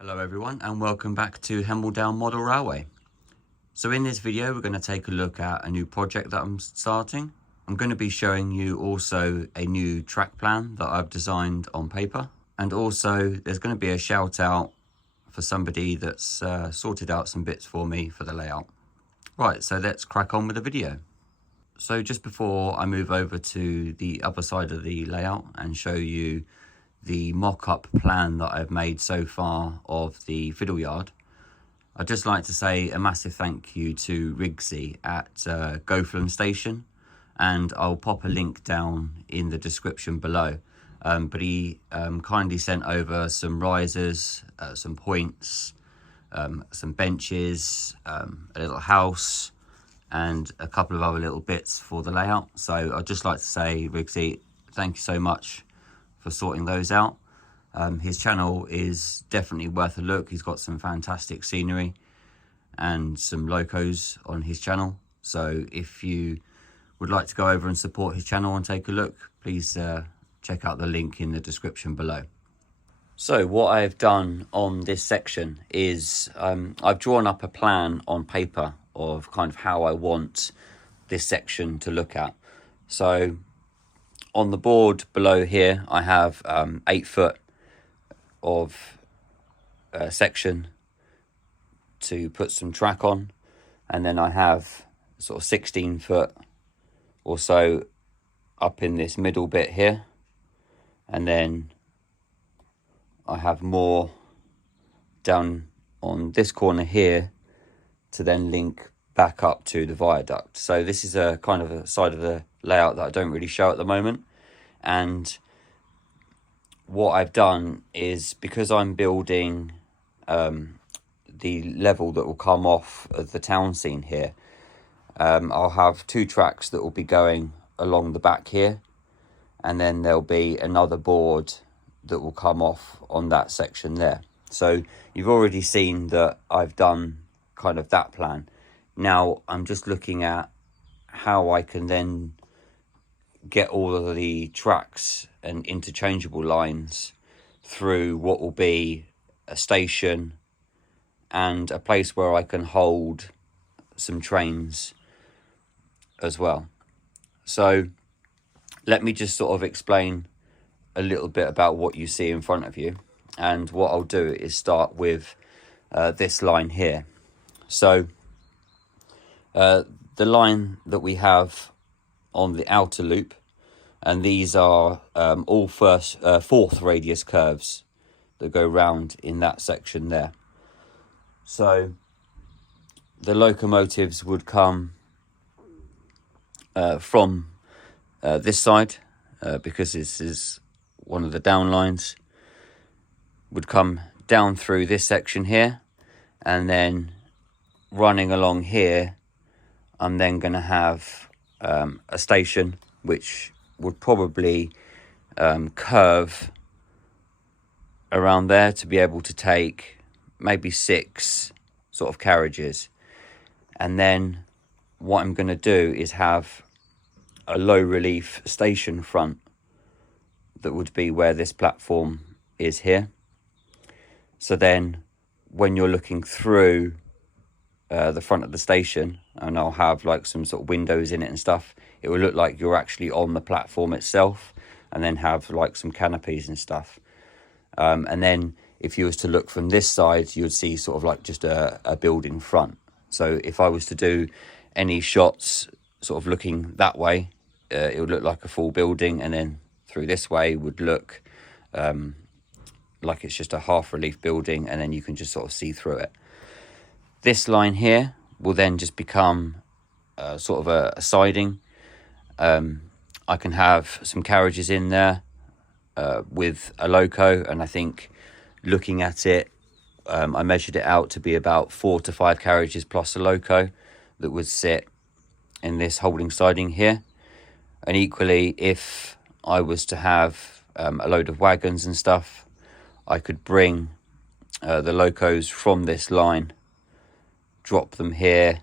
Hello everyone and welcome back to Hemel-Down Model Railway. So in this video we're going to take a look at a new project that I'm starting. I'm going to be showing you also a new track plan that I've designed on paper, and also there's going to be a shout out for somebody that's sorted out some bits for me for the layout. Right, so let's crack on with the video. So just before I move over to the other side of the layout and show you the mock-up plan that I've made so far of the fiddle yard, I'd just like to say a massive thank you to Rigsy at Goflin Station, and I'll pop a link down in the description below. But he kindly sent over some risers, some points, some benches, a little house, and a couple of other little bits for the layout. So I'd just like to say, Rigsy, thank you so much for sorting those out. His channel is definitely worth a look. He's got some fantastic scenery and some locos on his channel. So if you would like to go over and support his channel and take a look, please check out the link in the description below. So what I've done on this section is I've drawn up a plan on paper of kind of how I want this section to look at. So on the board below here, I have 8 foot of section to put some track on, and then I have sort of 16 foot or so up in this middle bit here, and then I have more down on this corner here to then link back up to the viaduct. So this is a kind of a side of the layout that I don't really show at the moment. And what I've done is, because I'm building the level that will come off of the town scene here, I'll have 2 tracks that will be going along the back here, and then there'll be another board that will come off on that section there. So you've already seen that I've done kind of that plan. Now I'm just looking at how I can then get all of the tracks and interchangeable lines through what will be a station and a place where I can hold some trains as well. So let me just sort of explain a little bit about what you see in front of you. And what I'll do is start with this line here. So the line that we have on the outer loop, and these are all fourth radius curves that go round in that section there. So the locomotives would come from this side, because this is one of the down lines, would come down through this section here, and then running along here I'm then going to have a station which would probably curve around there to be able to take maybe 6 sort of carriages. And then what I'm going to do is have a low relief station front that would be where this platform is here. So then when you're looking through the front of the station, and I'll have like some sort of windows in it and stuff, it will look like you're actually on the platform itself, and then have like some canopies and stuff. And then if you was to look from this side, you would see sort of like just a building front. So if I was to do any shots sort of looking that way, it would look like a full building, and then through this way would look like it's just a half relief building, and then you can just sort of see through it. This line here will then just become sort of a siding. I can have some carriages in there with a loco, and I think looking at it, I measured it out to be about 4 to 5 carriages plus a loco that would sit in this holding siding here. And equally, if I was to have a load of wagons and stuff, I could bring the locos from this line, drop them here,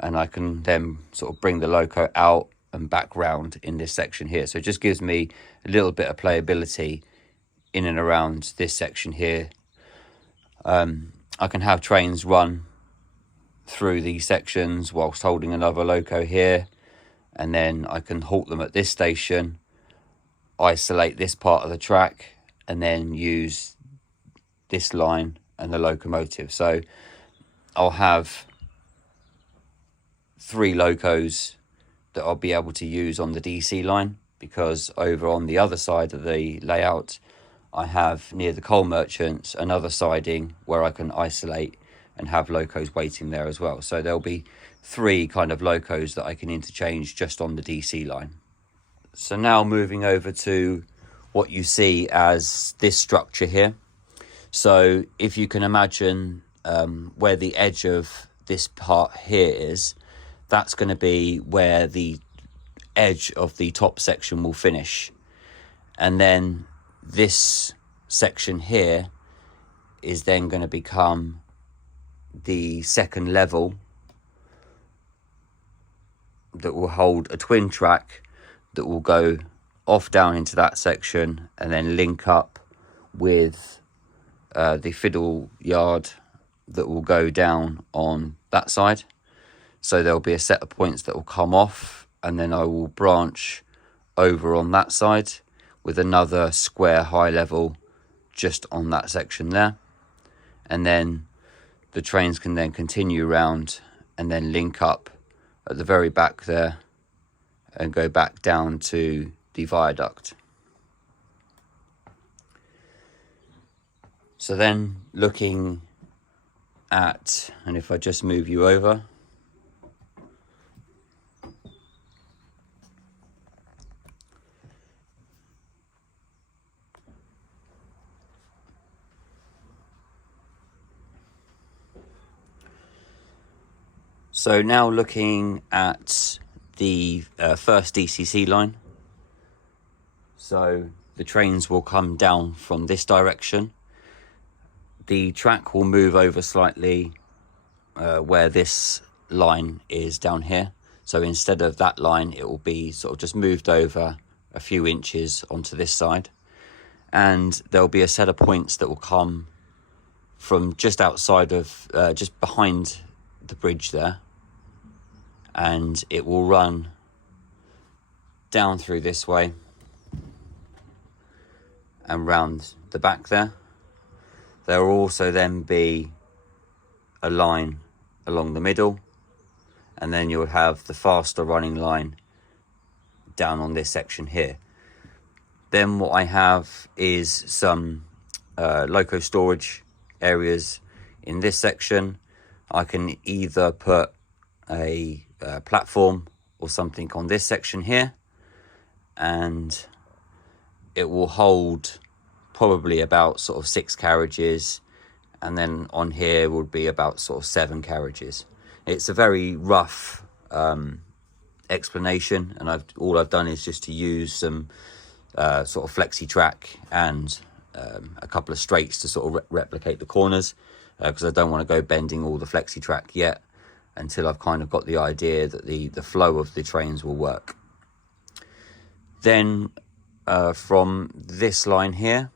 and I can then sort of bring the loco out and back round in this section here. So it just gives me a little bit of playability in and around this section here I can have trains run through these sections whilst holding another loco here, and then I can halt them at this station, isolate this part of the track, and then use this line and the locomotive. So I'll have 3 locos that I'll be able to use on the DC line, because over on the other side of the layout I have, near the coal merchants, another siding where I can isolate and have locos waiting there as well. So there'll be 3 kind of locos that I can interchange just on the DC line. So now moving over to what you see as this structure here. So if you can imagine where the edge of this part here is, that's going to be where the edge of the top section will finish. And then this section here is then going to become the second level that will hold a twin track that will go off down into that section and then link up with the Fiddle yard that will go down on that side. So there'll be a set of points that will come off, and then I will branch over on that side with another square high level just on that section there. And then the trains can then continue round and then link up at the very back there and go back down to the viaduct. So then looking at, and if I just move you over, so now looking at the first DCC line. So the trains will come down from this direction. The track will move over slightly where this line is down here. So instead of that line, it will be sort of just moved over a few inches onto this side. And there'll be a set of points that will come from just outside of, just behind the bridge there. And it will run down through this way and round the back there. There will also then be a line along the middle, and then you'll have the faster running line down on this section here. Then what I have is some loco storage areas in this section. I can either put a platform or something on this section here, and it will hold probably about sort of 6 carriages, and then on here would be about sort of 7 carriages. It's a very rough explanation, and all I've done is just to use some sort of flexi track and a couple of straights to sort of replicate the corners, because I don't want to go bending all the flexi track yet until I've kind of got the idea that the flow of the trains will work. Then from this line here,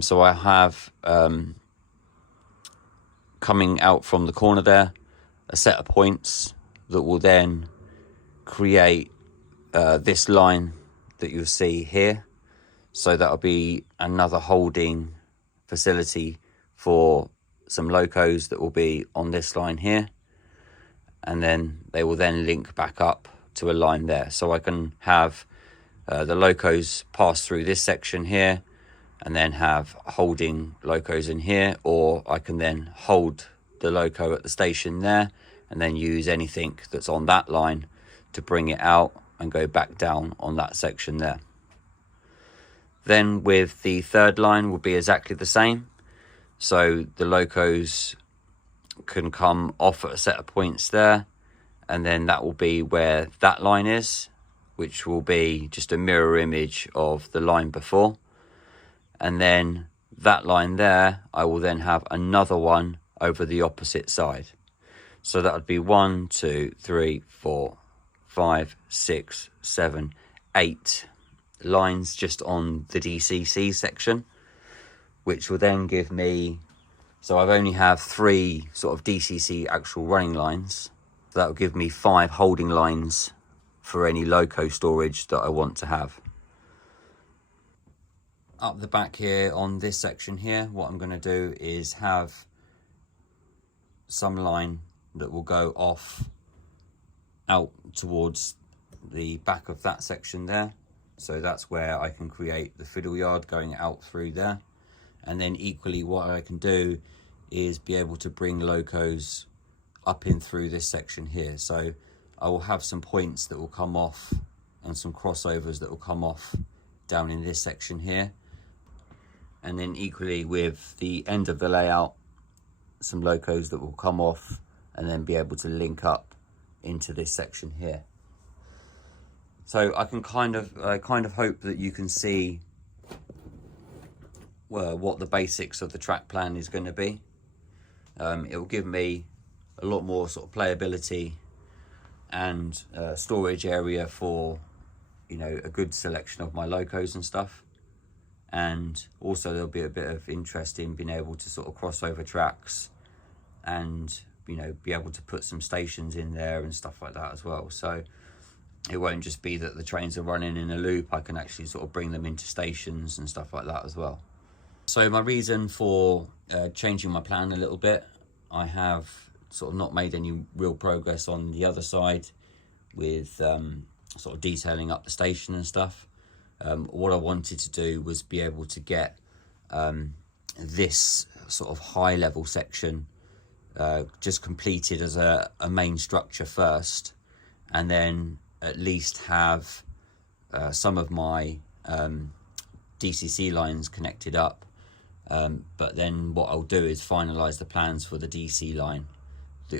so I have coming out from the corner there a set of points that will then create this line that you'll see here. So that'll be another holding facility for some locos that will be on this line here, and then they will then link back up to a line there. So I can have the locos pass through this section here and then have holding locos in here, or I can then hold the loco at the station there and then use anything that's on that line to bring it out and go back down on that section there. Then with the third line will be exactly the same. So the locos can come off at a set of points there, and then that will be where that line is, which will be just a mirror image of the line before. And then that line there, I will then have another one over the opposite side. So that would be 1, 2, 3, 4, 5, 6, 7, 8 lines just on the DCC section, which will then give me So I've only have 3 sort of DCC actual running lines. So that will give me 5 holding lines for any loco storage that I want to have. Up the back here on this section here, what I'm going to do is have some line that will go off out towards the back of that section there. So that's where I can create the fiddle yard going out through there. And then equally what I can do is be able to bring locos up in through this section here. So I will have some points that will come off and some crossovers that will come off down in this section here. And then equally with the end of the layout, some locos that will come off and then be able to link up into this section here. So I can kind of hope that you can see what the basics of the track plan is going to be. It will give me a lot more sort of playability and storage area for, you know, a good selection of my locos and stuff. And also there'll be a bit of interest in being able to sort of cross over tracks and, you know, be able to put some stations in there and stuff like that as well. So it won't just be that the trains are running in a loop. I can actually sort of bring them into stations and stuff like that as well. So my reason for changing my plan a little bit, I have sort of not made any real progress on the other side with sort of detailing up the station and stuff. What I wanted to do was be able to get this sort of high level section just completed as a main structure first, and then at least have some of my DCC lines connected up. But then what I'll do is finalize the plans for the DC line,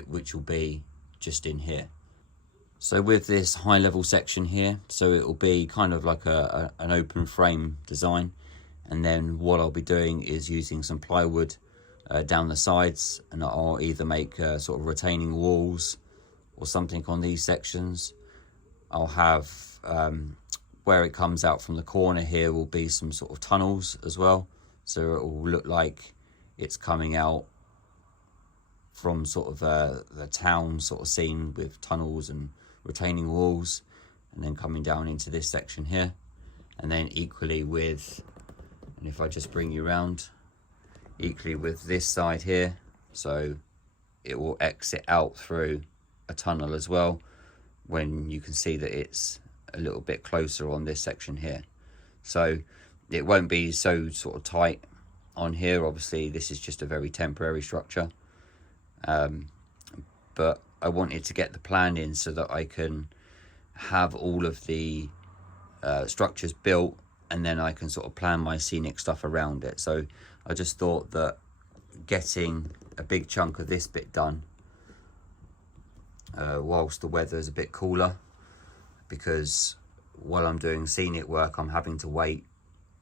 which will be just in here. So with this high level section here, so it will be kind of like an open frame design. And then what I'll be doing is using some plywood down the sides, and I'll either make sort of retaining walls or something on these sections. I'll have where it comes out from the corner here will be some sort of tunnels as well. So it will look like it's coming out from sort of the town sort of scene with tunnels and retaining walls, and then coming down into this section here. And then equally with, and if I just bring you around, equally with this side here, so it will exit out through a tunnel as well, when you can see that it's a little bit closer on this section here. So it won't be so sort of tight on here. Obviously this is just a very temporary structure, but I wanted to get the plan in so that I can have all of the structures built, and then I can sort of plan my scenic stuff around it. So I just thought that getting a big chunk of this bit done whilst the weather is a bit cooler, because while I'm doing scenic work I'm having to wait,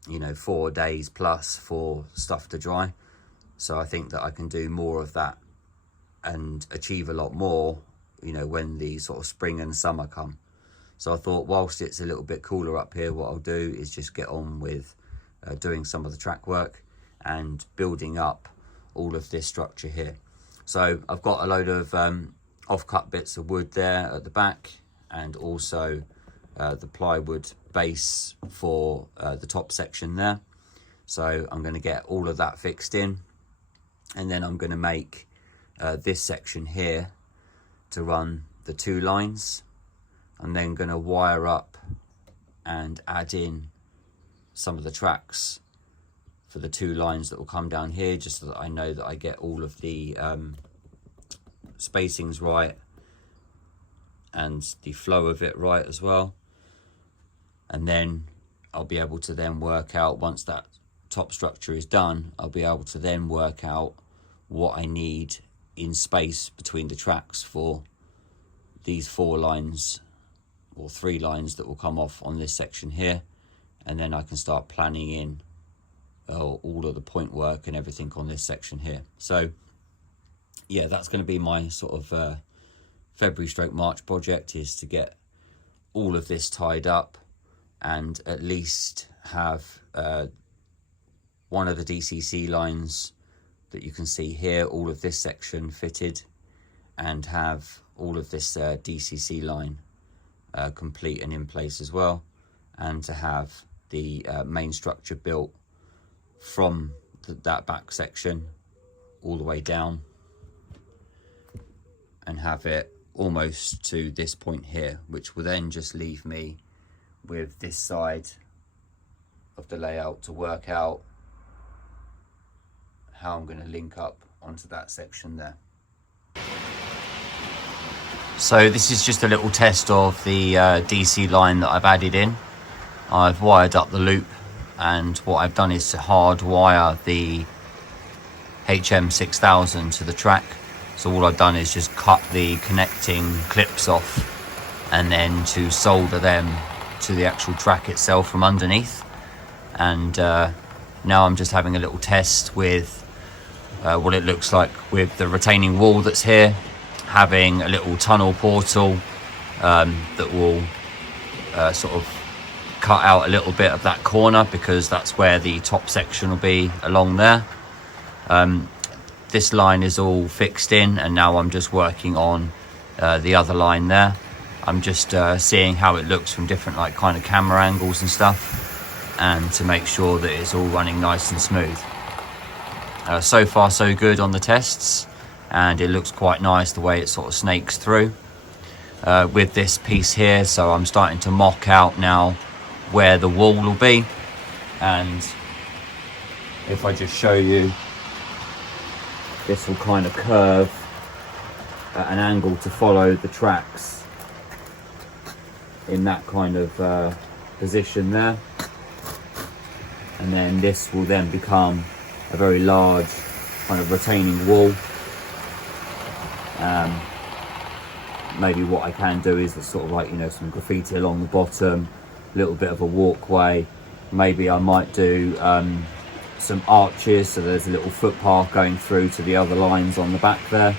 you know, 4 days plus for stuff to dry. So I think that I can do more of that and achieve a lot more, you know, when the sort of spring and summer come. So I thought whilst it's a little bit cooler up here, what I'll do is just get on with doing some of the track work and building up all of this structure here. So I've got a load of off-cut bits of wood there at the back, and also the plywood base for the top section there. So I'm going to get all of that fixed in, and then I'm going to make this section here to run the 2 lines. I'm then going to wire up and add in some of the tracks for the 2 lines that will come down here, just so that I know that I get all of the spacings right and the flow of it right as well. And then I'll be able to then work out, once that top structure is done, I'll be able to then work out what I need in space between the tracks for these 4 lines or 3 lines that will come off on this section here. And then I can start planning in all of the point work and everything on this section here. So yeah, that's going to be my sort of February/March project, is to get all of this tied up and at least have one of the DCC lines that you can see here, all of this section fitted, and have all of this DCC line complete and in place as well, and to have the main structure built from that back section all the way down, and have it almost to this point here, which will then just leave me with this side of the layout to work out how I'm going to link up onto that section there. So this is just a little test of the DC line that I've added in. I've wired up the loop, and what I've done is to hardwire the HM6000 to the track. So all I've done is just cut the connecting clips off and then to solder them to the actual track itself from underneath. And now I'm just having a little test with what it looks like with the retaining wall that's here, having a little tunnel portal that will sort of cut out a little bit of that corner, because that's where the top section will be along there. This line is all fixed in, and now I'm just working on the other line there. I'm just seeing how it looks from different kind of camera angles and stuff, and to make sure that it's all running nice and smooth. So far so good on the tests, and it looks quite nice the way it sort of snakes through with this piece here. So I'm starting to mock out now where the wall will be, and if I just show you, this will kind of curve at an angle to follow the tracks in that kind of position there, and then this will then become a very large kind of retaining wall. Maybe what I can do is sort of some graffiti along the bottom, a little bit of a walkway. Maybe I might do some arches, so there's a little footpath going through to the other lines on the back there.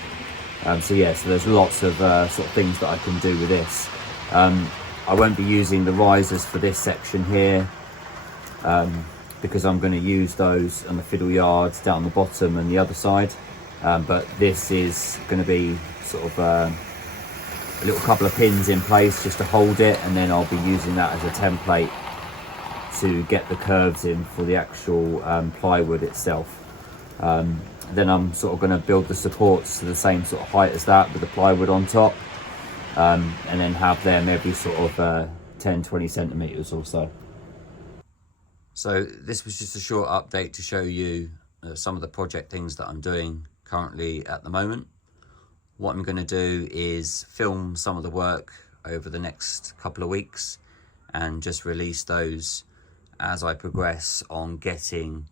So there's lots of sort of things that I can do with this. I won't be using the risers for this section here, because I'm going to use those on the fiddle yards down the bottom and the other side. But this is going to be sort of a little couple of pins in place just to hold it, and then I'll be using that as a template to get the curves in for the actual plywood itself. Then I'm sort of going to build the supports to the same sort of height as that, with the plywood on top, and then have them every sort of 10-20 centimeters or so. So this was just a short update to show you some of the project things that I'm doing currently at the moment. What I'm going to do is film some of the work over the next couple of weeks and just release those as I progress on getting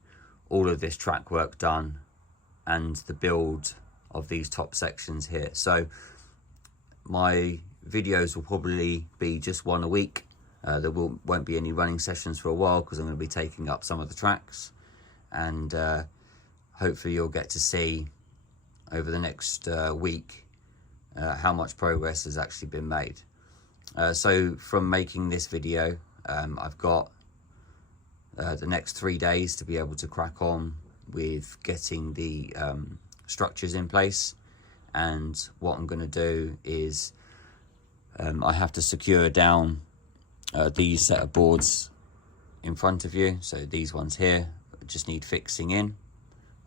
all of this track work done and the build of these top sections here. So my videos will probably be just one a week. There won't be any running sessions for a while, because I'm going to be taking up some of the tracks, and hopefully you'll get to see over the next week how much progress has actually been made. So from making this video, I've got the next 3 days to be able to crack on with getting the structures in place. And what I'm going to do is I have to secure down these set of boards in front of you. So these ones here just need fixing in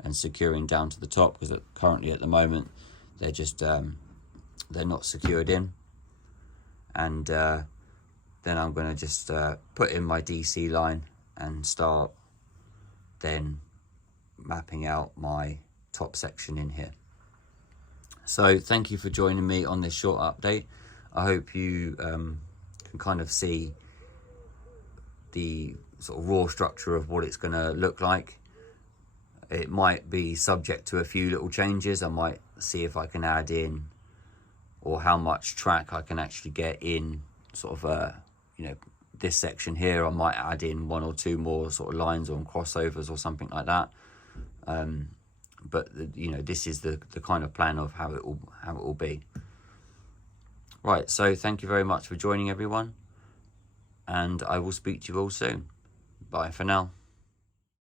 and securing down to the top, because currently at the moment they're just they're not secured in. And then I'm going to just put in my DC line and start then mapping out my top section in here. So thank you for joining me on this short update. I hope you can kind of see the sort of raw structure of what it's going to look like. It might be subject to a few little changes. I might see if I can add in, or how much track I can actually get in sort of this section here. I might add in 1 or 2 more sort of lines or crossovers or something like that. But this is the kind of plan of how it will be. Right, so thank you very much for joining, everyone, and I will speak to you all soon. Bye for now.